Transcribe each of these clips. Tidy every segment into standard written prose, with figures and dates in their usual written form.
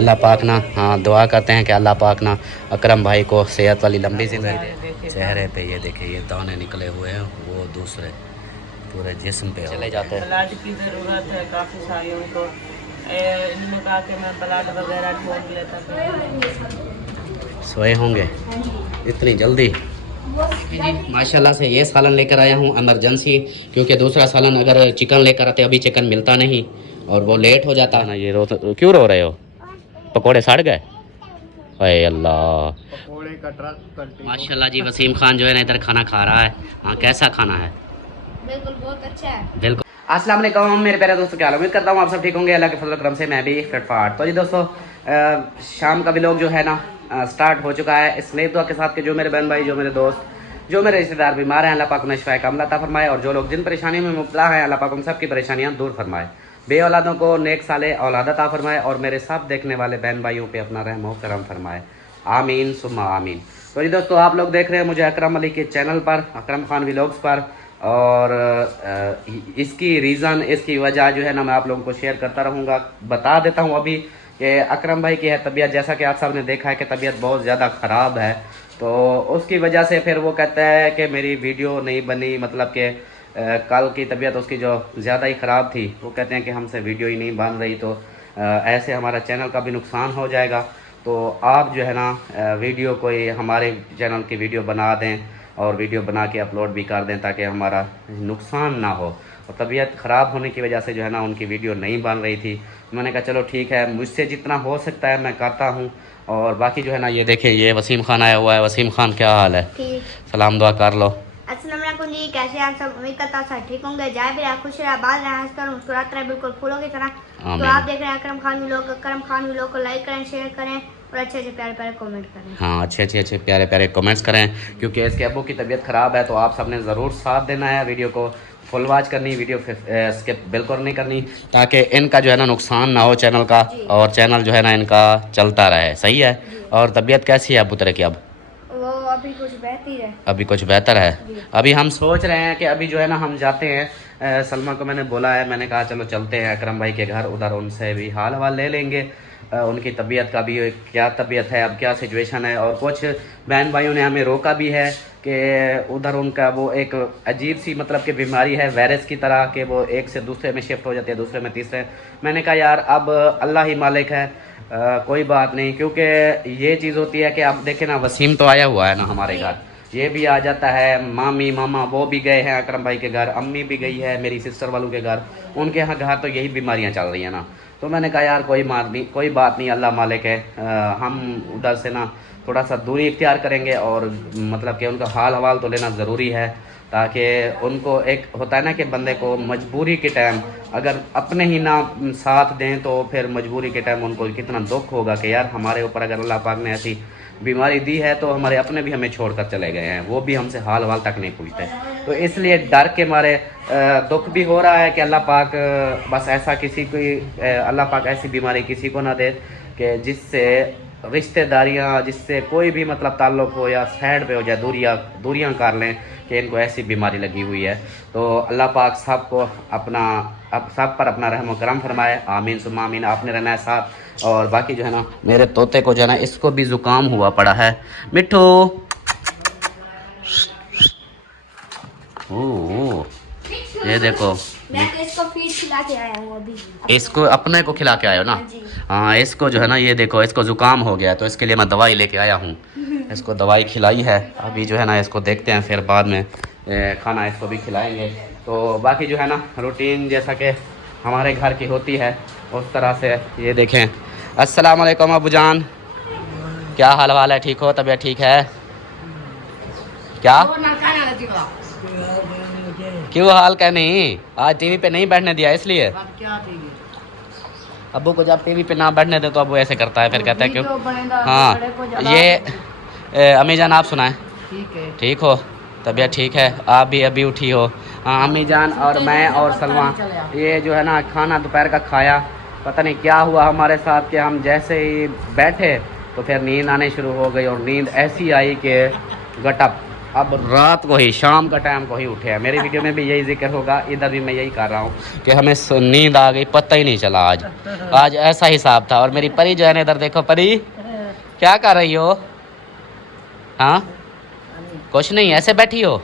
अल्लाह पाक ना, हाँ दुआ करते हैं कि अल्लाह पाक ना अकरम भाई को सेहत वाली लंबी ज़िंदगी दे। चेहरे पे ये देखिए ये दाने निकले हुए हैं, वो दूसरे पूरे जिस्म पे चले जाते हैं। ब्लड की ज़रूरत है काफ़ी सारी उनको। इन्होंने कहा कि मैं ब्लड वगैरह ढूंढ लेता था। सोए होंगे इतनी जल्दी जी। माशाल्लाह से ये सालन लेकर आया हूँ इमरजेंसी, क्योंकि दूसरा सालन अगर चिकन लेकर आते अभी चिकन मिलता नहीं और वो लेट हो जाता ना। ये क्यों रो रहे हो? पकोड़े सड़ गए? अरे अल्लाह। पकोड़े का ट्रक माशाल्लाह जी वसीम खान जो है ना इधर खाना खा रहा है। हाँ कैसा खाना है? बिल्कुल बहुत अच्छा है। बिल्कुल। अस्सलाम वालेकुम मेरे प्यारे दोस्तों, क्या हाल? उम्मीद करता हूँ आप सब ठीक होंगे। अल्लाह के फजल करम से मैं भी फिट फाट। तो जी दोस्तों शाम का व्लॉग जो है ना स्टार्ट हो चुका है इस नेक दुआ के साथ कि जो मेरे बहन भाई, जो मेरे दोस्त, जो मेरे रिश्तेदार बीमार हैं, अल्लाह पाक उन्हें शिफा कामिला अता फरमाए, और जो लोग जिन परेशानियों में मुब्तला हैं अल्लाह पाक उन सब की परेशानियाँ दूर फरमाए। बे औलादों को नेक साले औलाद अता फरमाए, और मेरे सब देखने वाले बहन भाइयों पे अपना रहम व करम फरमाए। आमीन सुम्मा आमीन। तो जी दोस्तों आप लोग देख रहे हैं मुझे अकरम अली के चैनल पर, अकरम खान व्लॉग्स पर, और इसकी रीज़न, इसकी वजह जो है ना मैं आप लोगों को शेयर करता रहूँगा। बता देता हूँ अभी कि अकरम भाई की है तबीयत, जैसा कि आप सब ने देखा है कि तबीयत बहुत ज़्यादा ख़राब है। तो उसकी वजह से फिर वो कहता है कि मेरी वीडियो नहीं बनी, मतलब कि कल की तबीयत उसकी जो ज़्यादा ही ख़राब थी, वो कहते हैं कि हमसे वीडियो ही नहीं बन रही, तो ऐसे हमारा चैनल का भी नुकसान हो जाएगा। तो आप जो है ना वीडियो कोई हमारे चैनल की वीडियो बना दें और वीडियो बना के अपलोड भी कर दें ताकि हमारा नुकसान ना हो। और तबीयत ख़राब होने की वजह से जो है ना उनकी वीडियो नहीं बन रही थी। मैंने कहा चलो ठीक है, मुझसे जितना हो सकता है मैं करता हूँ। और बाकी जो है ना ये देखें ये वसीम खान आया हुआ है। वसीम खान क्या हाल है? सलाम दुआ कर लो। अस्सलाम वालेकुम जी, कैसे हैं आप सब? उम्मीद करता हूं सब ठीक होंगे। जाए भी खुश रहे, आबाद रहे, हंसकर मुस्कुराते रहे, बिल्कुल फूलों की तरह। तो आप देख रहे हैं अकरम खान व्लॉग। अकरम खान व्लॉग को लाइक करें, शेयर करें और अच्छे अच्छे प्यारे प्यारे कमेंट करें। हाँ अच्छे प्यारे प्यारे कमेंट्स करें, क्योंकि इसके अब्बू की तबीयत ख़राब है। तो आप सबने ज़रूर साथ देना है, वीडियो को फुल वॉच करनी, वीडियो स्किप बिल्कुल नहीं करनी, ताकि इनका जो है ना नुकसान ना हो चैनल का, और चैनल जो है ना इनका चलता रहे। सही है। और तबीयत कैसी है अबू तेरे की अब? वो अभी कुछ बेहतर है। अभी कुछ बेहतर है। अभी हम सोच रहे हैं कि अभी जो है ना हम जाते हैं, सलमा को मैंने बोला है, मैंने कहा चलो चलते हैं अकरम भाई के घर, उधर उनसे भी हाल हवाल ले लेंगे उनकी तबीयत का भी, क्या तबीयत है, अब क्या सिचुएशन है। और कुछ बहन भाइयों ने हमें रोका भी है कि उधर उनका वो एक अजीब सी मतलब कि बीमारी है वायरस की तरह, कि वो एक से दूसरे में शिफ्ट हो जाती है, दूसरे में तीसरे। मैंने कहा यार अब अल्लाह ही मालिक है, कोई बात नहीं। क्योंकि ये चीज़ होती है कि आप देखें ना वसीम तो आया हुआ है ना हमारे घर, ये भी आ जाता है, मामी मामा वो भी गए हैं अकरम भाई के घर, अम्मी भी गई है मेरी सिस्टर वालों के घर, उनके यहाँ घर तो यही बीमारियाँ चल रही हैं ना। तो मैंने कहा यार कोई बात नहीं, अल्लाह मालिक है। हम उधर से ना थोड़ा सा दूरी इख्तियार करेंगे, और मतलब कि उनका हाल हवाल तो लेना ज़रूरी है, ताकि उनको एक होता है ना कि बंदे को मजबूरी के टाइम अगर अपने ही ना साथ दें तो फिर मजबूरी के टाइम उनको कितना दुख होगा कि यार हमारे ऊपर अगर अल्लाह पाक ने ऐसी बीमारी दी है तो हमारे अपने भी हमें छोड़कर चले गए हैं, वो भी हमसे हाल हवाल तक नहीं पूछते। तो इसलिए डर के मारे दुख भी हो रहा है कि अल्लाह पाक बस ऐसा किसी को अल्लाह पाक ऐसी बीमारी किसी को ना दे कि जिससे रिश्तेदारियाँ, जिससे कोई भी मतलब ताल्लुक़ हो या साइड पे हो जाए, दूरियाँ कर लें कि इनको ऐसी बीमारी लगी हुई है। तो अल्लाह पाक सबको अपना सब पर अपना रहम करम फरमाए। आमीन सुम्मा आमीन। आपने रहना है साथ। और बाकी जो है ना मेरे तोते को जो है ना इसको भी ज़ुकाम हुआ पड़ा है। मिठू ये देखो, मैं तो इसको फीड खिला के आया हूँ अभी। इसको अपने को खिला के आए हो ना? हाँ इसको जो है ना ये देखो इसको ज़ुकाम हो गया, तो इसके लिए मैं दवाई लेके आया हूँ। इसको दवाई खिलाई है, अभी जो है ना इसको देखते हैं, फिर बाद में खाना इसको भी खिलाएंगे। तो बाकी जो है ना रूटीन जैसा कि हमारे घर की होती है उस तरह से। ये देखें। अस्सलाम वालेकुम अबू जान, क्या हाल वाल है? ठीक हो? तबीयत ठीक है? क्या क्यों हाल क्या नहीं? आज टीवी पे नहीं बैठने दिया इसलिए। अबू को जब टीवी पे ना बैठने दे तो अबू ऐसे करता है, फिर कहता है क्यों। हाँ ये अम्मी जान आप सुनाएं, ठीक हो? तबीयत ठीक है? आप भी अभी उठी हो? हाँ अम्मी जान और मैं और सलमा ये जो है ना खाना दोपहर का खाया। पता नहीं क्या हुआ हमारे साथ कि हम जैसे ही बैठे तो फिर नींद आने शुरू हो गई, और नींद ऐसी आई कि गटअप अब रात को ही, शाम का टाइम को ही उठे हैं। मेरी वीडियो में भी यही जिक्र होगा, इधर भी मैं यही कर रहा हूँ कि हमें नींद आ गई, पता ही नहीं चला। आज ऐसा हिसाब था। और मेरी परी जो है ना, इधर देखो परी, क्या कर रही हो? हाँ कुछ नहीं, ऐसे बैठी हो?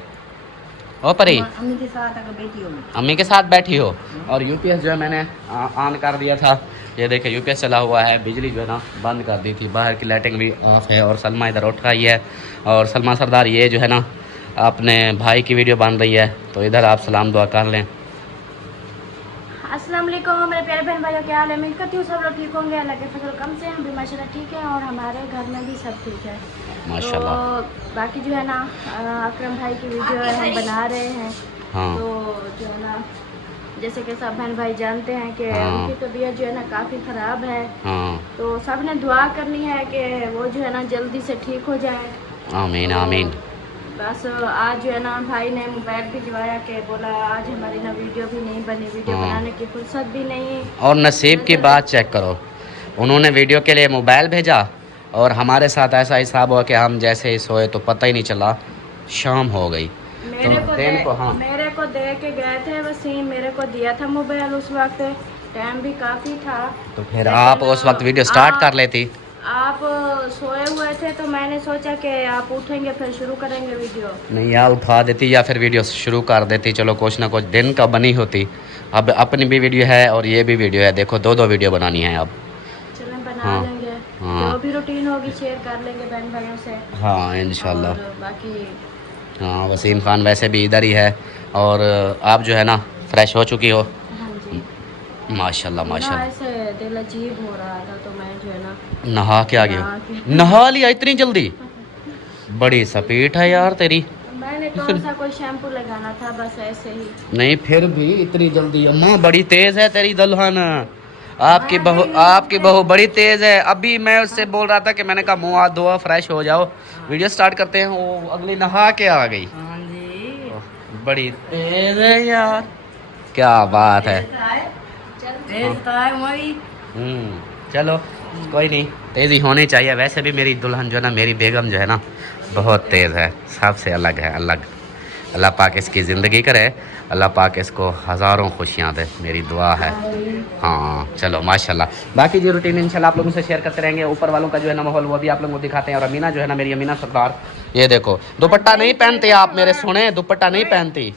ओ परी, अम्मी के साथ अगर बैठी हो, अम्मी के साथ बैठी हो। और यूपीएस जो है मैंने ऑन कर दिया था, ये देखे यूपीएस चला हुआ है। बिजली जो है ना बंद कर दी थी, बाहर की लाइटिंग भी ऑफ है। और सलमा इधर उठ रही है, और सलमा सरदार ये जो है ना अपने भाई की वीडियो बन रही है, तो इधर आप सलाम दुआ कर लें। अस्सलाम वालेकुम मेरे प्यारे बहन भाइयों, क्या हाल है? उम्मीद करती हूँ सब लोग ठीक होंगे, अल्लाह के फजल कम से। हम भी माशाल्लाह ठीक है, और हमारे घर में भी सब ठीक है माशाल्लाह। तो बाकी जो है ना अकरम भाई की वीडियो है हम बना रहे हैं। हाँ तो जो है ना, जैसे कि सब बहन भाई जानते हैं कि हाँ। उनकी तबीयत जो है ना काफ़ी ख़राब है। हाँ तो सब ने दुआ करनी है कि वो जो है ना जल्दी से ठीक हो जाए। आमीन तो आमीन। बस आज जो है ना भाई ने मोबाइल भी दिवाया कि बोला आज हमारी ना वीडियो भी नहीं बनी, वीडियो हाँ। बनाने की फुर्सत भी नहीं। और नसीब की बात चेक करो, उन्होंने वीडियो के लिए मोबाइल भेजा, और हमारे साथ ऐसा हिसाब हुआ कि हम जैसे ही सोए तो पता ही नहीं चला, शाम हो गई। मेरे को दे के गए थे वसीम, मेरे को दिया था मोबाइल, उस वक्त टाइम भी काफ़ी था। तो फिर आप उस वक्त वीडियो स्टार्ट कर लेती। आप सोए हुए थे तो मैंने सोचा कि आप उठेंगे फिर शुरू करेंगे वीडियो। नहीं, या उठा देती या फिर वीडियो शुरू कर देती, चलो कुछ ना कुछ दिन का बनी होती। अब अपनी भी वीडियो है और ये भी वीडियो है, देखो दो दो वीडियो बनानी है अब। चलें बना हाँ, लेंगे। हाँ। जो भी रूटीन होगी शेयर कर लेंगे बहन भाइयों से। हाँ इंशाल्लाह। और बाकी हाँ वसीम खान वैसे भी इधर ही है, और आप जो है ना फ्रेश हो चुकी हो? हाँ जी, माशाल्लाह ना माशाल्लाह। ऐसे दिल अजीब हो रहा था तो मैं जो है ना नहा के आ गई नहा हो? के- नहा लिया इतनी जल्दी? बड़ी स्पीड है यार तेरी। मैंने कौन सा कोई शैम्पू लगाना था, बस ऐसे ही। नहीं फिर भी इतनी जल्दी? अम्मा बड़ी तेज है तेरी दुल्हन, आपकी बहू बड़ी तेज है। अभी मैं उससे बोल रहा था कि मैंने कहा मुँह हाथ धोआ, फ्रेश हो जाओ, वीडियो स्टार्ट करते हैं, वो अगली नहा के आ गई। हाँ जी, बड़ी तेज है यार, क्या बात है। तेज तो है वही। चलो कोई नहीं, तेज़ी होनी चाहिए। वैसे भी मेरी दुल्हन जो है ना, मेरी बेगम जो है ना बहुत तेज़ है, सबसे अलग है, अलग। अल्लाह पाक इसकी ज़िंदगी करे, अल्लाह पाक इसको हज़ारों खुशियाँ दे, मेरी दुआ है। हाँ चलो माशाल्लाह। बाकी जो रूटीन इंशाल्लाह आप लोगों से शेयर करते रहेंगे। ऊपर वालों का जो है ना माहौल वो भी आप लोगों को दिखाते हैं। और अमीना जो है ना, मेरी अमीना सरदार, ये देखो दुपट्टा नहीं पहनती आप, मेरे सुने, दुपट्टा नहीं पहनती।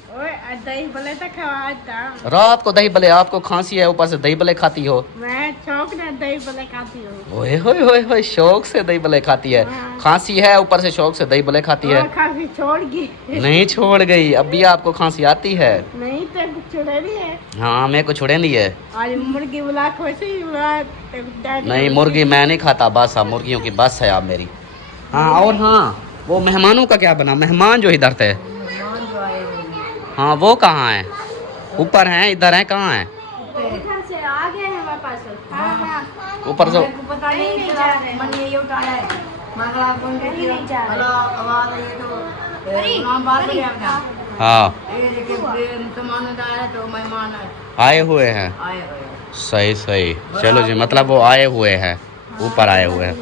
दही भले तो खवाता, रात को दही भले, आपको खांसी है ऊपर से दही भले खाती हो। मैं शौक ने दही भले खाती हूँ। ओए होए होए होए, शौक से दही भले खाती है। खांसी है ऊपर से शौक से दही भले खाती है। खांसी छोड़ गई। नहीं छोड़ गई, अब भी आपको खांसी आती है? नहीं तो छुड़े नहीं है। हाँ मेरे को छुड़े नहीं है। आज मुर्गी बुला वैसे ही नहीं मुर्गी मैं नहीं खाता, बस अब मुर्गियों की बस है आप मेरी। हाँ और हाँ, वो मेहमानों का क्या बना? मेहमान जो इधर थे, हाँ वो कहाँ है? ऊपर हैं, इधर हैं, कहाँ हैं? उधर से आ गए हैं हमारे पास। हाँ हाँ, ऊपर से पता नहीं जा रहे। मन ये उठा है मगला कौन कहीं नहीं जा रहे। आवाज ये तो नाम बात हो गया। हाँ ये देखिए मुसलमान है तो मेहमान आए हुए हैं। आए हुए। सही सही, चलो जी, मतलब वो आए हुए हैं, ऊपर आए हुए हैं।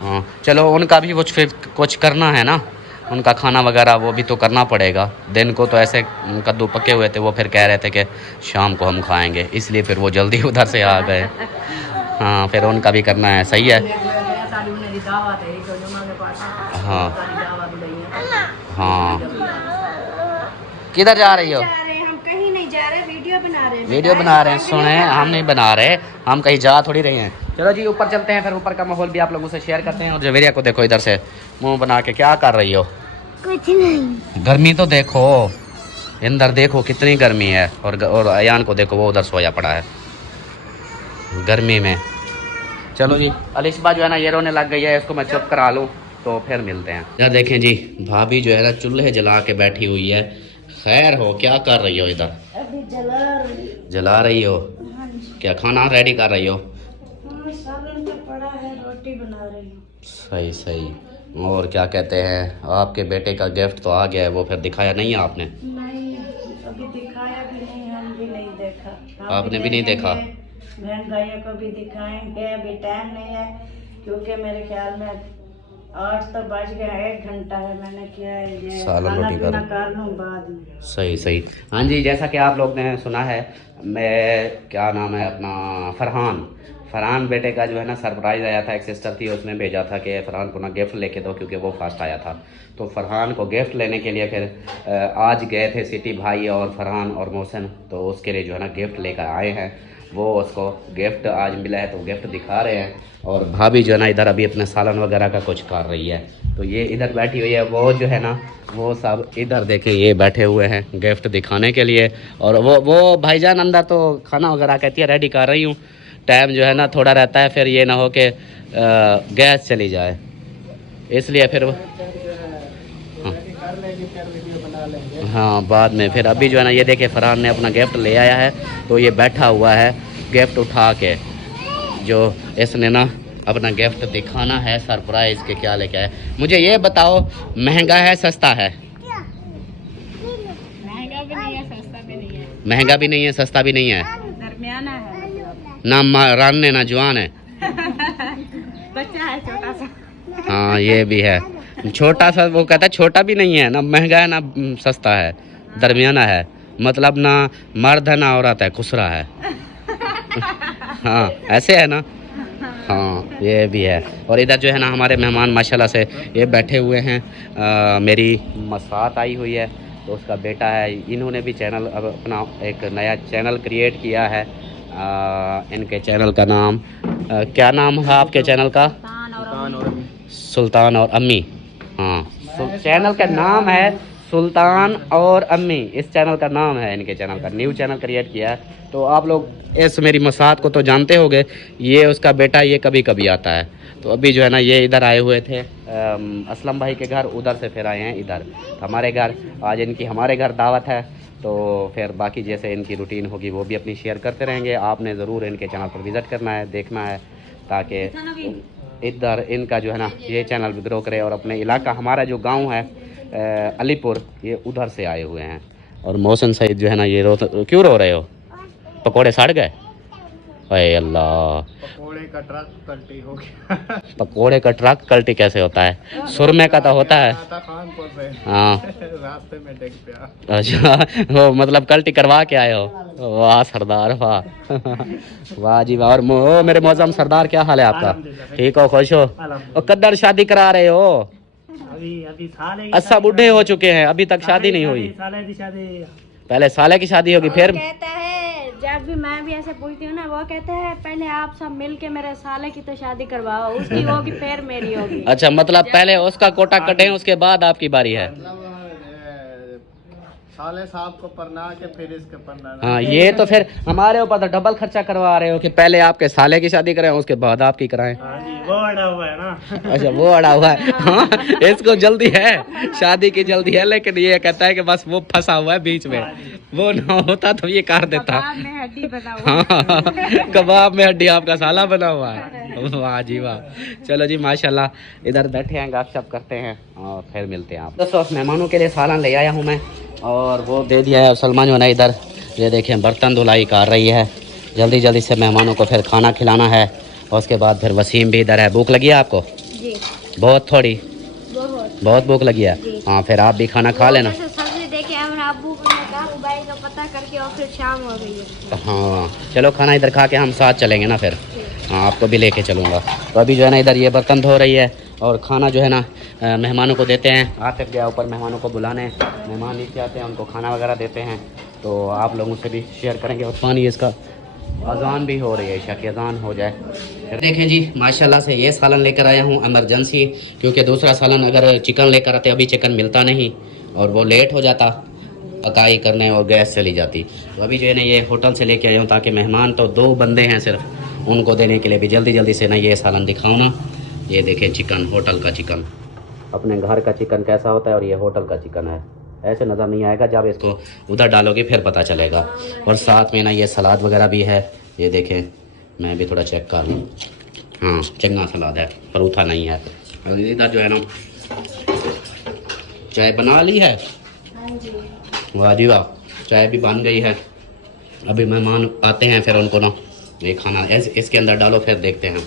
हाँ चलो, उनका भी फिर कुछ करना है ना, उनका खाना वगैरह वो भी तो करना पड़ेगा। दिन को तो ऐसे कद्दू पके हुए थे, वो फिर कह रहे थे कि शाम को हम खाएंगे, इसलिए फिर वो जल्दी उधर से आ गए। हाँ फिर उनका भी करना है, सही है। हाँ हाँ, किधर जा रही हो? हम कहीं नहीं जा रहे, वीडियो बना रहे हैं। वीडियो बना रहे हैं, सुने, हम नहीं बना रहे, हम कहीं जा थोड़ी रहे हैं। चलो जी ऊपर चलते हैं, फिर ऊपर का माहौल भी आप लोगों से शेयर करते हैं। और जवेरिया को देखो इधर से मुंह बना के, क्या कर रही हो? कुछ नहीं। गर्मी तो देखो, अंदर देखो कितनी गर्मी है। और अयान को देखो, वो उधर सोया पड़ा है गर्मी में। चलो जी, अलिशबा जो है ना ये रोने लग गई है, इसको मैं चुप करा लूँ तो फिर मिलते हैं। इधर देखें जी, भाभी जो है ना चूल्हे जला के बैठी हुई है। खैर हो, क्या कर रही हो इधर? अभी जला रही हो? क्या खाना रेडी कर रही हो? सालन तो पड़ा है, रोटी बना रही हूँ। सही सही। और क्या कहते हैं, आपके बेटे का गिफ्ट तो आ गया है, वो फिर दिखाया नहीं है आपने? नहीं, अभी दिखाया भी नहीं, हम भी नहीं देखा। आपने भी नहीं देखा? बहन भाइयों को भी दिखाएंगे, अभी टाइम नहीं है, क्योंकि मेरे ख्याल में आज तो बज गया 1 घंटा है, मैंने किया है ये सालन खाना रोटी पीना करो। कर लूँ बाद में। सही सही। हाँ जी, जैसा कि आप लोग ने सुना है, मैं क्या नाम है अपना फरहान बेटे का जो है ना सरप्राइज़ आया था। एक सिस्टर थी, उसने भेजा था कि फरहान को ना गिफ्ट लेके दो, क्योंकि वो फास्ट आया था। तो फरहान को गिफ्ट लेने के लिए फिर आज गए थे सिटी भाई और फरहान और मोहसिन, तो उसके लिए जो है ना गिफ्ट लेकर आए हैं। वो उसको गिफ्ट आज मिला है तो गिफ्ट दिखा रहे हैं। और भाभी जो है ना इधर अभी अपने सालन वगैरह का कुछ कर रही है, तो ये इधर बैठी हुई है। वो जो है ना वो सब इधर देखें, ये बैठे हुए हैं गिफ्ट दिखाने के लिए। और वो भाईजान अंदर तो खाना वगैरह कहती है रेडी कर रही हूँ। टाइम जो है ना थोड़ा रहता है, फिर ये ना हो कि गैस चली जाए, इसलिए फिर हाँ बाद में फिर। अभी जो है ना ये देखिए फरहान ने अपना गिफ्ट ले आया है, तो ये बैठा हुआ है गिफ्ट उठा के। जो इसने ना अपना गिफ्ट दिखाना है सरप्राइज़ के, क्या लेके आया। मुझे ये बताओ, महंगा है सस्ता है? महंगा भी नहीं है, सस्ता भी नहीं है, महंगा भी नहीं है, सस्ता भी नहीं है, दरमियाना है। ना रानने ना जवान है। बच्चा है छोटा सा। हाँ ये भी है, छोटा सा। वो कहता है छोटा भी नहीं है, ना महंगा है ना सस्ता है, दरमियाना है। मतलब ना मर्द है ना औरत है, खुसरा है। हाँ ऐसे है ना। हाँ ये भी है। और इधर जो है ना हमारे मेहमान माशाल्लाह से ये बैठे हुए हैं। मेरी मसात आई हुई है, तो उसका बेटा है। इन्होंने भी चैनल अब अपना एक नया चैनल क्रिएट किया है। इनके चैनल का नाम क्या नाम है आपके चैनल का? सुल्तान और अम्मी। हाँ चैनल का नाम है सुल्तान और अम्मी, इस चैनल का नाम है इनके चैनल का। न्यू चैनल क्रिएट किया है। तो आप लोग इस मेरी मसात को तो जानते होंगे, ये उसका बेटा, ये कभी कभी आता है। तो अभी जो है ना ये इधर आए हुए थे असलम भाई के घर, उधर से फिर आए हैं इधर हमारे घर। आज इनकी हमारे घर दावत है, तो फिर बाकी जैसे इनकी रूटीन होगी वो भी अपनी शेयर करते रहेंगे। आपने ज़रूर इनके चैनल पर विज़िट करना है, देखना है, ताकि इधर इनका जो है ना ये चैनल भी ग्रो करे। और अपने इलाका, हमारा जो गांव है अलीपुर, ये उधर से आए हुए हैं। और मोहसिन सईद जो है ना ये क्यों रो रहे हो? पकोड़े सड़ गए? अरे अल्लाह, पकोड़े का ट्रक पलटी हो गया। पकोड़े का ट्रक पलटी कैसे होता है? सुरमे का तो होता है। खानपुर से हाँ रास्ते में डिग गया। अच्छा, वो मतलब कल्टी करवा के आए हो। वाह सरदार, वाह वाह जी वाह। और मेरे मौजम सरदार, क्या हाल है आपका? ठीक हो, खुश हो? और कद्दर शादी करा रहे हो? अभी साले अच्छा बूढ़े हो चुके हैं, अभी तक शादी नहीं हुई। साले की शादी। पहले साले की शादी होगी, फिर कहता है, जब भी मैं भी ऐसे पूछती हूँ ना, वो कहते हैं पहले आप सब मिल के मेरे साले की तो शादी करवाओ, उसकी होगी फिर मेरी होगी। अच्छा, मतलब पहले उसका कोटा कटे, उसके बाद आपकी बारी है। साले साहब को पढ़ना के फिर इसके पढ़ना। हाँ ये तो फिर हमारे ऊपर तो डबल खर्चा करवा रहे हो कि पहले आपके साले की शादी कराएं, उसके बाद आपकी कराएं। वो अड़ा हुआ है ना। अच्छा वो अड़ा हुआ है। हाँ इसको जल्दी है, शादी की जल्दी है, लेकिन ये कहता है कि बस वो फंसा हुआ है बीच में। वो ना होता तो ये कर देता। हड्डी बना हुआ। हाँ कबाब में हड्डी आपका साला बना हुआ है। वाह जी वाह। चलो जी माशाल्लाह, इधर बैठे हैं, गपशप करते हैं और फिर मिलते हैं। आप दोस्तों मेहमानों के लिए सालन ले आया हूँ मैं, और वो दे दिया है। और सलमान जो है इधर ये देखें बर्तन धुलाई कर रही है। जल्दी जल्दी से मेहमानों को फिर खाना खिलाना है। और उसके बाद फिर वसीम भी इधर है। भूख लगी है आपको? जी बहुत थोड़ी? बहुत भूख लगी है? हाँ फिर आप भी खाना खा लेना। सब्जी देखे हमारे अब्बू ने कहा भाई का पता करके, और फिर शाम हो गई है। हाँ चलो खाना इधर खा के हम साथ चलेंगे ना फिर। हाँ आपको भी लेके चलूँगा। तो अभी जो है ना इधर ये बर्तन धो रही है, और खाना जो है ना मेहमानों को देते हैं। आतिफ गया ऊपर मेहमानों को बुलाने, मेहमान नीचे आते हैं, उनको खाना वगैरह देते हैं। तो आप लोगों से भी शेयर करेंगे। और पानी इसका अजान भी हो रही है, ईशा की अजान हो जाए। देखें जी माशाल्लाह से ये सालन लेकर आया हूँ एमरजेंसी, क्योंकि दूसरा सालन अगर चिकन लेकर आते अभी चिकन मिलता नहीं, और वो लेट हो जाता अकाई करने और गैस चली जाती। तो अभी जो है ना ये होटल से लेके आया हूँ, ताकि मेहमान तो 2 बंदे हैं सिर्फ, उनको देने के लिए भी जल्दी जल्दी से ना ये सालन दिखाऊँ ना। ये देखें चिकन, होटल का चिकन। अपने घर का चिकन कैसा होता है और ये होटल का चिकन है, ऐसे नज़र नहीं आएगा। जब इसको उधर डालोगे फिर पता चलेगा। और साथ में ना ये सलाद वगैरह भी है। ये देखें, मैं भी थोड़ा चेक कर लूँ। हाँ चंगा सलाद है, परूथा नहीं है। और इधर जो है ना चाय बना ली है। वाह जी वाह, चाय भी बन गई है। अभी मेहमान आते हैं, फिर उनको ना ये खाना इसके अंदर डालो, फिर देखते हैं।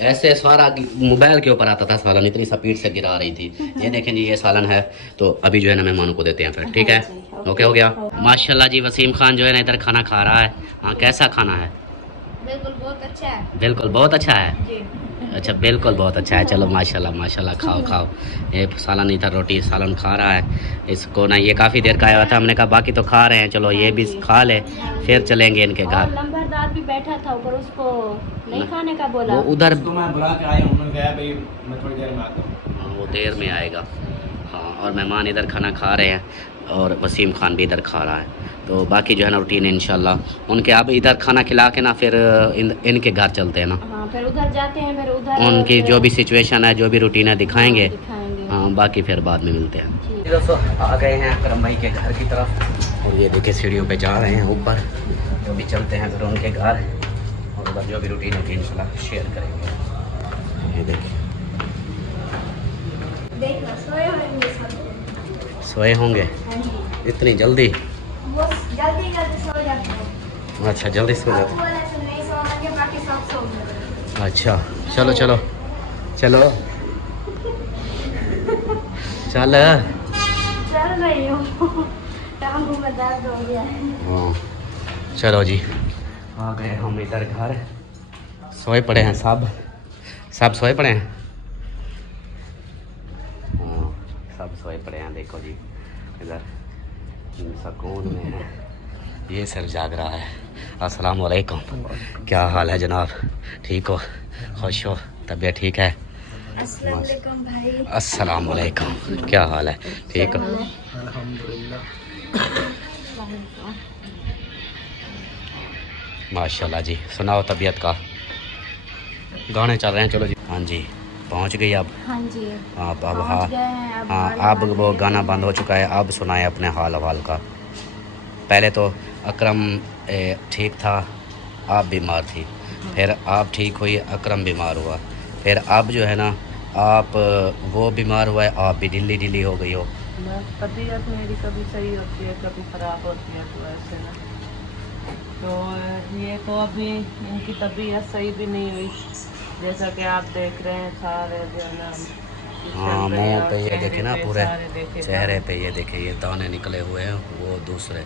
ऐसे सारा मोबाइल के ऊपर आता था सालन, इतनी स्पीड से गिरा रही थी। ये देखें जी, ये सालन है। तो अभी जो है ना मेहमानों को देते हैं फिर, ठीक है? ओके हो गया। माशाल्लाह जी, वसीम खान जो है ना इधर खाना खा रहा है। हाँ, कैसा खाना है? बिल्कुल बहुत अच्छा है। बिल्कुल बहुत अच्छा है। जी। अच्छा, बिल्कुल बहुत अच्छा है। चलो माशाल्लाह माशाल्लाह, खाओ खाओ। ये सालन इधर रोटी सालन खा रहा है। इसको ना ये काफ़ी देर का आया हुआ था, हमने कहा बाकी तो खा रहे हैं, चलो ये भी खा ले, फिर चलेंगे इनके घर। लंबरदार भी बैठा था ऊपर, उसको नहीं खाने का बोला। वो उधर मैं बुला के आया हूँ, उन्होंने कहा भाई मैं थोड़ी देर में आता हूँ। हाँ, वो देर में आएगा। हाँ, और मेहमान इधर खाना खा रहे हैं और वसीम खान भी इधर खा रहा है। तो बाकी जो है ना रूटीन इंशाल्लाह उनके, अब इधर खाना खिला के ना फिर इनके घर चलते हैं ना। हाँ, फिर उधर जाते हैं, फिर उधर उनकी जो भी सिचुएशन है, जो भी रूटीन है दिखाएंगे। दिखाएंगे। हाँ, बाकी फिर बाद में मिलते हैं। दोस्तों आ गए हैं अकरम भाई के घर की तरफ, और ये देखिए सीढ़ियों पे जा रहे हैं ऊपर। तो भी चलते हैं फिर उनके घर, और उधर जो भी रूटीन होगी इंशाल्लाह शेयर करेंगे। ये देखिए देखना सोए होंगे सब। सोए होंगे इतनी जल्दी? वो जल्दी जल्दी सो जाते हैं। अच्छा, जल्दी सो जाते वो वाले से नहीं सोएंगे, बाकी सब सो गए। अच्छा, चलो चलो चलो चल। चल रही हूँ, टांगों में दर्द हो गया है। हाँ, चलो जी, आ गए हम इधर घर। सोए पड़े हैं सब सोए पड़े हैं। हाँ, सब सोए पड़े हैं। देखो जी इधर सुकून में है, ये सिर्फ जाग रहा है। अस्सलाम वालेकुम, क्या हाल है जनाब? ठीक हो, खुश हो, तबीयत ठीक है? अस्सलाम वालेकुम भाई। अस्सलाम वालेकुम, क्या हाल है? ठीक हो? अल्हम्दुलिल्लाह। माशाल्लाह जी। सुनाओ तबीयत का, गाने चल रहे हैं। चलो जी। हाँ जी, पहुंच गई अब? हाँ जी, अब पहुंच गए हैं। हाँ, अब वो गाना बंद हो चुका है। अब सुनाए अपने हाल हवाल का। पहले तो अकरम ठीक था, आप बीमार थी, फिर आप ठीक हुई, अकरम बीमार हुआ, फिर अब जो है ना आप वो बीमार हुआ है, आप भी ढीली हो गई हो। बस तबीयत मेरी कभी सही होती है, कभी ख़राब होती है, तो ऐसे ना। तो ये तो अभी इनकी तबीयत सही भी नहीं हुई, जैसा कि आप देख रहे हैं सारे जो है ना। हाँ, मुंह पे ये चेहरे देखे ना, पे पूरे सारे देखे चेहरे पे ये देखे, ये दाने निकले हुए हैं, वो दूसरे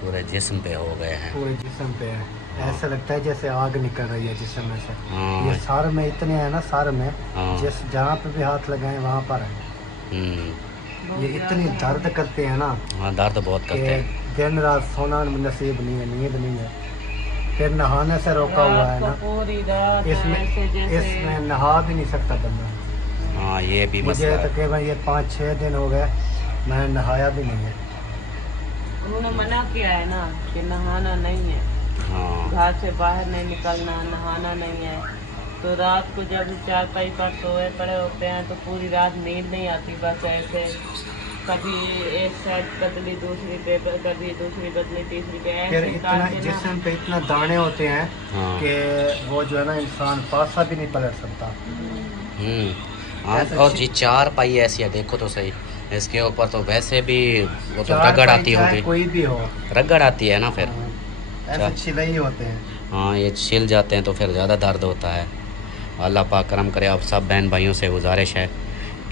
पूरे जिस्म पे हो गए हैं। पूरे जिस्म पे है, ऐसा लगता है जैसे आग निकल रही है जिस्म में से। हाँ। ये सर में इतने हैं ना, सर में हाँ। जिस जहाँ पे भी हाथ लगाए वहाँ पर है। हम्म, ये इतनी दर्द करते हैं ना हाँ, दर्द बहुत करते कि हैं। दिन रात सोना नसीब नहीं है, नींद नहीं है। फिर नहाने से रोका हुआ है ना, पूरी रात ऐसे इसमें जैसे इसमें नहा भी नहीं सकता बंदा। हाँ, ये भी मुझे मसला है। तकरीबन ये 5-6 दिन हो गए, मैंने नहाया भी नहीं है। उन्होंने मना किया है ना कि नहाना नहीं है, हाँ, घर से बाहर नहीं निकलना, नहाना नहीं है। तो रात को जब चारपाई पर सोए पड़े होते हैं तो पूरी रात नींद नहीं आती, बस ऐसे कभी एक साइड बदली दूसरी पे, कभी दूसरी बदली तीसरी पे, फिर ऐसे इतना करके ना। जिस्म पे इतना दाने होते हैं हाँ। कि वो जो है ना इंसान पासा भी नहीं पलट सकता। हाँ, ऐसा और जी 4 पाई ऐसी है, देखो तो सही। इसके ऊपर तो वैसे भी वो तो चार रगड़ पाई आती चाहे होगी, कोई भी हो, रगड़ आती है ना फिर। ऐसे छिले ही होते हैं। हाँ, ये छिल जाते हैं तो फिर ज़्यादा दर्द होता है। अल्लाह पाक करम करे। आप सब बहन भाइयों से गुजारिश है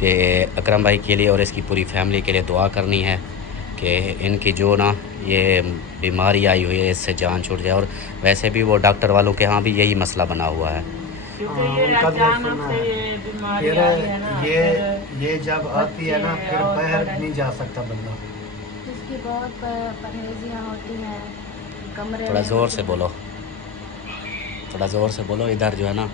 कि अकरम भाई के लिए और इसकी पूरी फैमिली के लिए दुआ करनी है कि इनकी जो ना ये बीमारी आई हुई है इससे जान छूट जाए। और वैसे भी वो डॉक्टर वालों के यहाँ भी यही मसला बना हुआ है। क्योंकि हाँ, ये उनका भी अचानक सुना से है। ये बीमारी फिर आई है ना, ये जब आती है ना, बच्चे फिर और बाहर बड़े। नहीं जा सकता बंदा। इसकी बहुत परहेजियाँ होती हैं, कमरे थोड़ा में ज़ोर से बोलो, थोड़ा ज़ोर से बोलो। इधर जो है ना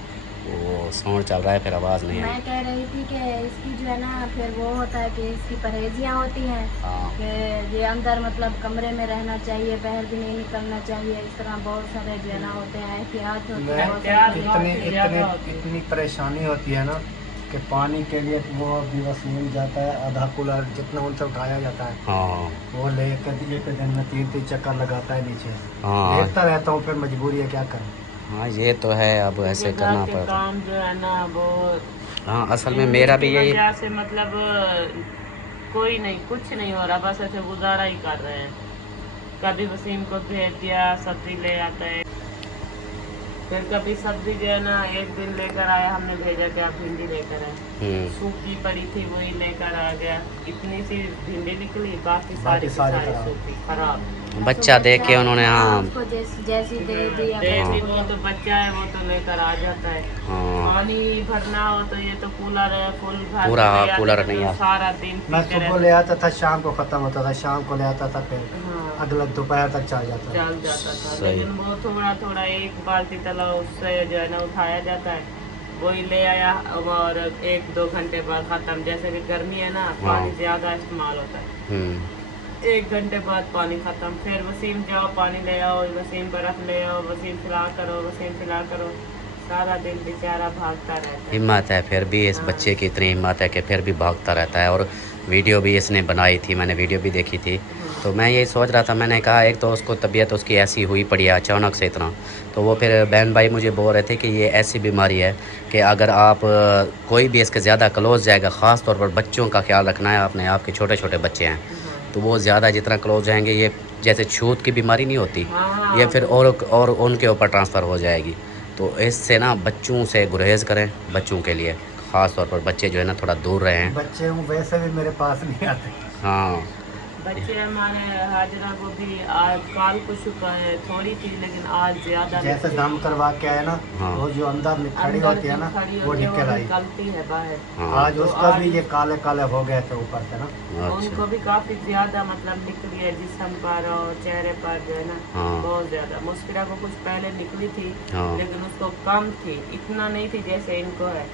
वो साउंड चल रहा है, फिर आवाज़ नहीं मैं आई। कह रही थी कि इसकी जो है ना फिर वो होता है कि इसकी परहेजियाँ होती हैं हाँ, कि ये अंदर मतलब कमरे में रहना चाहिए, बाहर भी नहीं निकलना चाहिए। इस तरह बहुत सारे जो है ना होते हैं, एहतियात होती है, मैं बहुत प्यार सारी बहुत इतनी ज़्यादा इतनी होती है। इतनी परेशानी होती है ना कि पानी के लिए वो दिवस मिल जाता है, आधा कूलर जितना उनसे उठाया जाता है हाँ, वो लेकर एक दिन में 3-3 चक्कर लगाता है नीचे। हाँ, देखता रहता हूँ, फिर मजबूरी है, क्या करें। हाँ, ये तो है, अब ऐसे घर करना के पड़ता। काम जो है ना वो हाँ, असल में मेरा भी यही। वजह से मतलब कोई नहीं, कुछ नहीं हो रहा, बस ऐसे गुजारा ही कर रहे हैं। कभी वसीम को भेज दिया, सब्जी ले आता है। फिर कभी सब्जी जो है ना एक दिन लेकर आया, हमने भेजा कि आप भिंडी लेकर आए, सूखी पड़ी थी वही लेकर आ गया, इतनी सी भिंडी निकली, बाकी सारी सूखी खराब। बच्चा देख के उन्होंने हाँ उसको जैसी दे दिया दे दी, वो तो बच्चा है, वो तो लेकर आ जाता है। हाँ पानी भरना हो तो ये तो कूलर है, फुल भर पूरा के ले कूलर आते नहीं तो आता। सारा दिन मैं पीते सुबह रहते। ले आता था, शाम को ख़त्म होता था, शाम को ले आता था, फिर हाँ, अगला दोपहर तक चल जाता था। चल जाता था। सही। लेकिन वो थोड़ा थोड़ा एक बाल्टी तला उससे जो है ना उठाया जाता है, वही ले आया और 1-2 घंटे बाद खत्म। जैसे कि गर्मी है ना, पानी ज्यादा इस्तेमाल होता है, 1 घंटे बाद पानी खत्म। फिर वसीम जाओ पानी ले आओ, वसीम बर्फ ले आओ, वसीम खिला करो, वसीम खिला करो, सारा दिन बेचारा भागता रहता है। हिम्मत है फिर भी इस बच्चे की इतनी हिम्मत है कि फिर भी भागता रहता है। और वीडियो भी इसने बनाई थी, मैंने वीडियो भी देखी थी। तो मैं यही सोच रहा था, मैंने कहा एक तो उसको तबीयत उसकी ऐसी हुई पड़ी है अचानक से इतना, तो वो फिर बहन भाई मुझे बोल रहे थे कि ये ऐसी बीमारी है कि अगर आप कोई भी इसके ज़्यादा क्लोज जाएगा, ख़ास तौर पर बच्चों का ख्याल रखना है आपने, आपके छोटे छोटे बच्चे हैं तो वो ज़्यादा जितना क्लोज जाएंगे, ये जैसे छूत की बीमारी नहीं होती, हाँ। ये फिर और उनके ऊपर ट्रांसफ़र हो जाएगी। तो इससे ना बच्चों से गुरेज करें, बच्चों के लिए ख़ास तौर पर बच्चे जो है ना थोड़ा दूर रहे हैं। बच्चे वैसे भी मेरे पास नहीं आते। हाँ बच्चे हमारे हाजरा को भी आज काल को शुक्र है थोड़ी थी, लेकिन आज ज्यादा जैसे दम करवा के आए ना, हाँ। वो जो अंदर में खड़ी होती है ना, वो निकल आई। निकलती है बाहर। हाँ आज उसका भी ये काले काले हो गए थे ऊपर से ना। अच्छा उनको भी काफी ज्यादा मतलब निकली है जिस्म पर और चेहरे पर जो है ना, हाँ। बहुत ज्यादा। मुस्किरा को कुछ पहले निकली थी, हाँ। लेकिन उसको कम थी, इतना नहीं थी जैसे इनको है,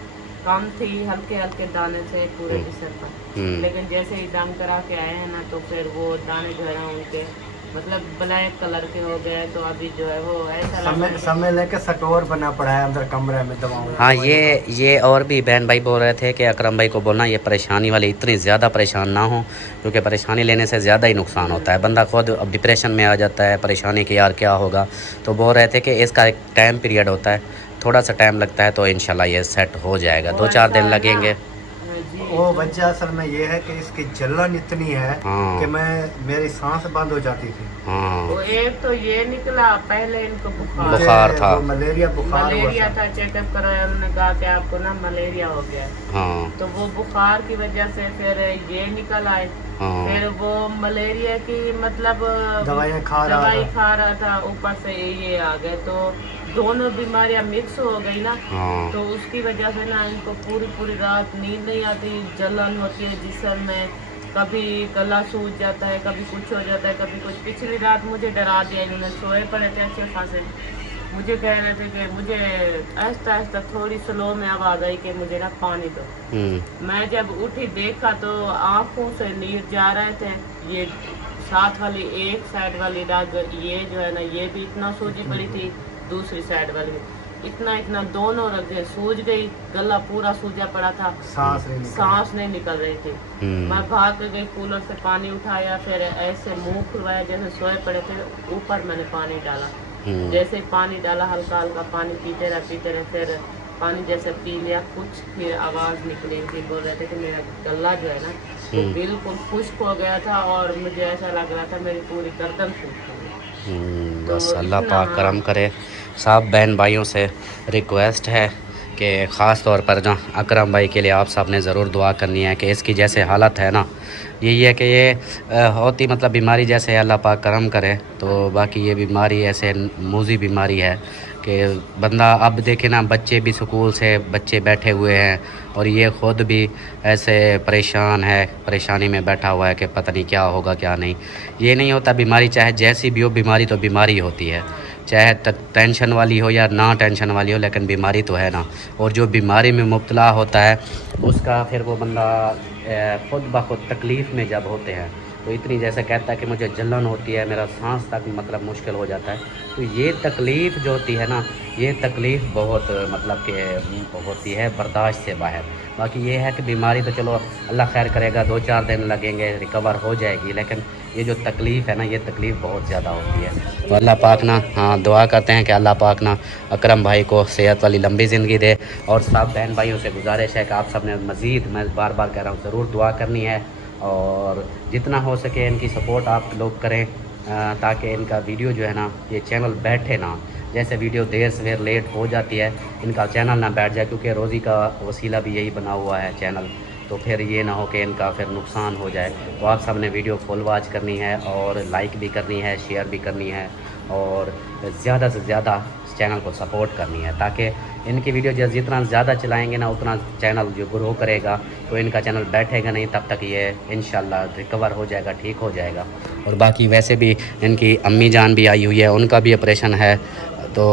कम थी, हल्के हल्के दाने थे पूरे जिस्म पर। लेकिन जैसे ही दम करा के आए हैं ना, तो फिर वो दाने जो है ना उनके मतलब ब्लैक कलर के हो गए। तो अभी जो है वो ऐसा लग रहा है समय लेके सटोर बना पड़ा है अंदर कमरे में दवाओं। हाँ, ये और भी बहन भाई बोल रहे थे कि अकरम भाई को बोलना ये परेशानी वाली इतनी ज़्यादा परेशान ना हो, क्योंकि परेशानी लेने से ज़्यादा ही नुकसान होता है। बंदा खुद अब डिप्रेशन में आ जाता है, परेशानी कि यार क्या होगा। तो बोल रहे थे कि इसका एक टाइम पीरियड होता है, थोड़ा सा टाइम लगता है, तो इंशाल्लाह ये सेट हो जाएगा। 2-4 दिन लगेंगे। जी। वो वजह असल में ये है कि इसकी जलन इतनी है हाँ। कि मेरी सांस बंद हो जाती थी। हाँ वो एक तो ये निकला, पहले इनको बुखार बुखार था। वो मलेरिया बुखार हुआ मलेरिया था। था, चेकअप कराया, उन्होंने कहा कि आपको ना मलेरिया हो गया है। हाँ तो वो बुखार की वजह से फिर ये निकल आए। हाँ फिर वो मलेरिया की मतलब दवाइयाँ दवाई खा रहा था, ऊपर से ये आ गए, तो दोनों बीमारियां मिक्स हो गई ना। हाँ तो उसकी वजह से ना इनको पूरी रात नींद नहीं आती, जलन होती है जिस्म में, कभी गला सूज जाता है, कभी कुछ हो जाता है, कभी कुछ। पिछली रात मुझे डरा दिया इन्होंने, सोए पड़े थे अच्छे खासे, मुझे कह रहे थे कि मुझे आहिस्ता आहिस्ता थोड़ी स्लो में आवाज़ आई कि मुझे ना पानी दो। मैं जब उठी देखा तो आंखों से नीर जा रहे थे। ये साथ वाली एक साइड वाली रग, ये जो है ना, ये भी इतना सूजी पड़ी थी, दूसरी साइड वाली इतना दोनों रगें सूज गई, गला पूरा सूजा पड़ा था, सांस नहीं निकल रही थी। मैं भाग के गई, कूलर से पानी उठाया, फिर ऐसे मुंह खुलवाया जैसे सोए पड़े थे, ऊपर मैंने पानी डाला। जैसे पानी डाला, हल्का हल्का पानी पीते रहे, फिर पानी जैसे पी लिया कुछ, फिर आवाज़ निकली थी, बोल रहे थे कि मेरा गला जो है ना वो बिल्कुल खुश्क हो गया था और मुझे ऐसा लग रहा था मेरी पूरी गर्दन सूख गई। बस अल्लाह पाक करम करे। सब बहन भाइयों से रिक्वेस्ट है कि ख़ास तौर पर जो अकरम भाई के लिए आप सब ने ज़रूर दुआ करनी है कि इसकी जैसे हालत है ना, यही है कि ये होती मतलब बीमारी जैसे अल्लाह पाक करम करे। तो बाकी ये बीमारी ऐसे मूजी बीमारी है कि बंदा अब देखे ना, बच्चे भी स्कूल से बच्चे बैठे हुए हैं और ये ख़ुद भी ऐसे परेशान है, परेशानी में बैठा हुआ है कि पता नहीं क्या होगा क्या नहीं। ये नहीं होता, बीमारी चाहे जैसी भी हो, बीमारी तो बीमारी होती है, चाहे टेंशन वाली हो या ना टेंशन वाली हो, लेकिन बीमारी तो है ना। और जो बीमारी में मुब्तला होता है उसका फिर वो बंदा ख़ुद ब खुद तकलीफ़ में जब होते हैं तो इतनी जैसे कहता है कि मुझे जलन होती है, मेरा सांस तक मतलब मुश्किल हो जाता है। तो ये तकलीफ़ जो होती है ना, ये तकलीफ़ बहुत मतलब कि होती है बर्दाश्त से बाहर। बाकी ये है कि बीमारी तो चलो अल्लाह खैर करेगा, 2-4 दिन लगेंगे, रिकवर हो जाएगी, लेकिन ये जो तकलीफ़ है ना, ये तकलीफ़ बहुत ज़्यादा होती है। तो अल्लाह पाक ना, हाँ, दुआ करते हैं कि अल्लाह पाक ना अकरम भाई को सेहत वाली लंबी ज़िंदगी दे। और सब बहन भाइयों से गुजारिश है कि आप सब ने मज़ीद, मैं बार बार कह रहा हूँ, ज़रूर दुआ करनी है और जितना हो सके इनकी सपोर्ट आप लोग करें। ताकि इनका वीडियो जो है ना ये चैनल बैठे ना। जैसे वीडियो देर सवेर लेट हो जाती है इनका चैनल ना बैठ जाए, क्योंकि रोज़ी का वसीला भी यही बना हुआ है चैनल, तो फिर ये ना हो कि इनका फिर नुकसान हो जाए। तो आप सब ने वीडियो फुल वॉच करनी है और लाइक भी करनी है, शेयर भी करनी है और ज़्यादा से ज़्यादा चैनल को सपोर्ट करनी है, ताकि इनकी वीडियो जितना ज़्यादा चलाएंगे ना उतना चैनल जो ग्रो करेगा, तो इनका चैनल बैठेगा नहीं तब तक ये इंशाल्लाह रिकवर हो जाएगा, ठीक हो जाएगा। और बाकी वैसे भी इनकी अम्मी जान भी आई हुई है, उनका भी ऑपरेशन है, तो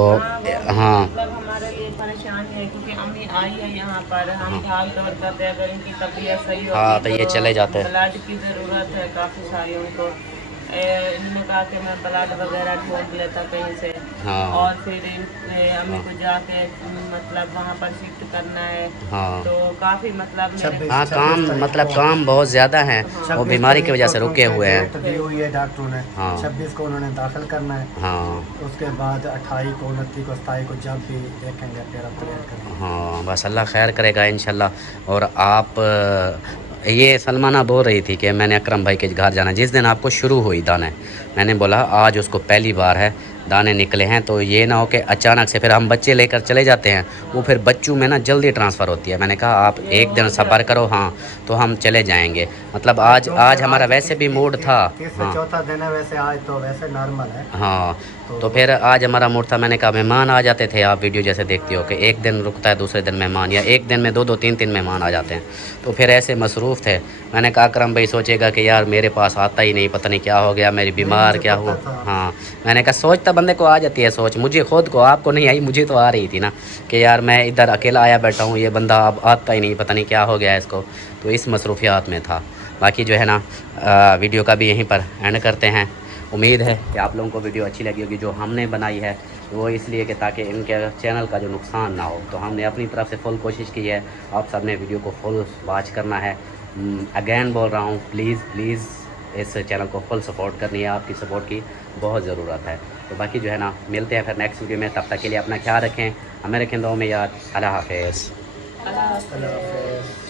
हाँ मतलब हमारे लिए परेशानी है क्योंकि अम्मी आई है यहाँ पर, हम भाग दौड़ करते हैं, अगर इनकी तबीयत सही होती हाँ तो ये चले जाते हैं। ब्लड की ज़रूरत है काफ़ी सारी उनको। इन्होंने कहा कि मैं ब्लड वगैरह ढूंढ लेता कहीं से, हाँ और फिर अम्मी को जाके मतलब वहाँ पर शिफ्ट करना है, हाँ तो काफ़ी मतलब मेरे हाँ काम मतलब काम बहुत ज़्यादा है, वो बीमारी की वजह से रुके हुए हैं। दी हुई है डॉक्टरों ने, हाँ 26 को उन्होंने दाखिल करना है, हाँ उसके बाद 28 को 29 को 27 को जब भी देखेंगे फिर अब तैयार करेंगे। हाँ बस अल्लाह खैर करेगा इंशाल्लाह। और आप ये सलमाना बोल रही थी कि मैंने अकरम भाई के घर जाना, जिस दिन आपको शुरू हुई दाने, मैंने बोला आज उसको पहली बार है दाने निकले हैं, तो ये ना हो कि अचानक से फिर हम बच्चे लेकर चले जाते हैं, वो फिर बच्चों में ना जल्दी ट्रांसफ़र होती है। मैंने कहा आप एक दिन सब्र करो, हाँ तो हम चले जाएंगे। मतलब आज हमारा वैसे भी मूड था, हाँ चौथा दिन है वैसे, आज तो वैसे नॉर्मल है। हाँ तो फिर आज हमारा मूड था, मैंने कहा मेहमान आ जाते थे, आप वीडियो जैसे देखती हो कि एक दिन रुकता है दूसरे दिन मेहमान, या एक दिन में 2-2 3-3 मेहमान आ जाते हैं, तो फिर ऐसे मसरूफ़ थे। मैंने कहा अकरम भाई सोचेगा कि यार मेरे पास आता ही नहीं, पता नहीं क्या हो गया, मेरी बीमार क्या हुआ। हाँ मैंने कहा सोचता बंदे को आ जाती है सोच, मुझे खुद को, आपको नहीं आई, मुझे तो आ रही थी ना कि यार मैं इधर अकेला आया बैठा हूँ, ये बंदा अब आता ही नहीं, पता नहीं क्या हो गया इसको, तो इस मसरूफियात में था। बाकी जो है ना वीडियो का भी यहीं पर एंड करते हैं। उम्मीद है कि आप लोगों को वीडियो अच्छी लगी होगी। जो हमने बनाई है वो इसलिए कि ताकि इनके चैनल का जो नुकसान ना हो, तो हमने अपनी तरफ से फुल कोशिश की है। आप सब ने वीडियो को फुल वॉच करना है। अगेन बोल रहा हूँ, प्लीज़ इस चैनल को फुल सपोर्ट करनी है, आपकी सपोर्ट की बहुत ज़रूरत है। तो बाकी जो है ना मिलते हैं फिर नेक्स्ट वीडियो में, तब तक के लिए अपना ख्याल रखें, हमें रखें दुआ में याद। अल्लाह हाफ़िज़। अल्लाह हाफ़िज़। अल्लाह हाफ़िज़।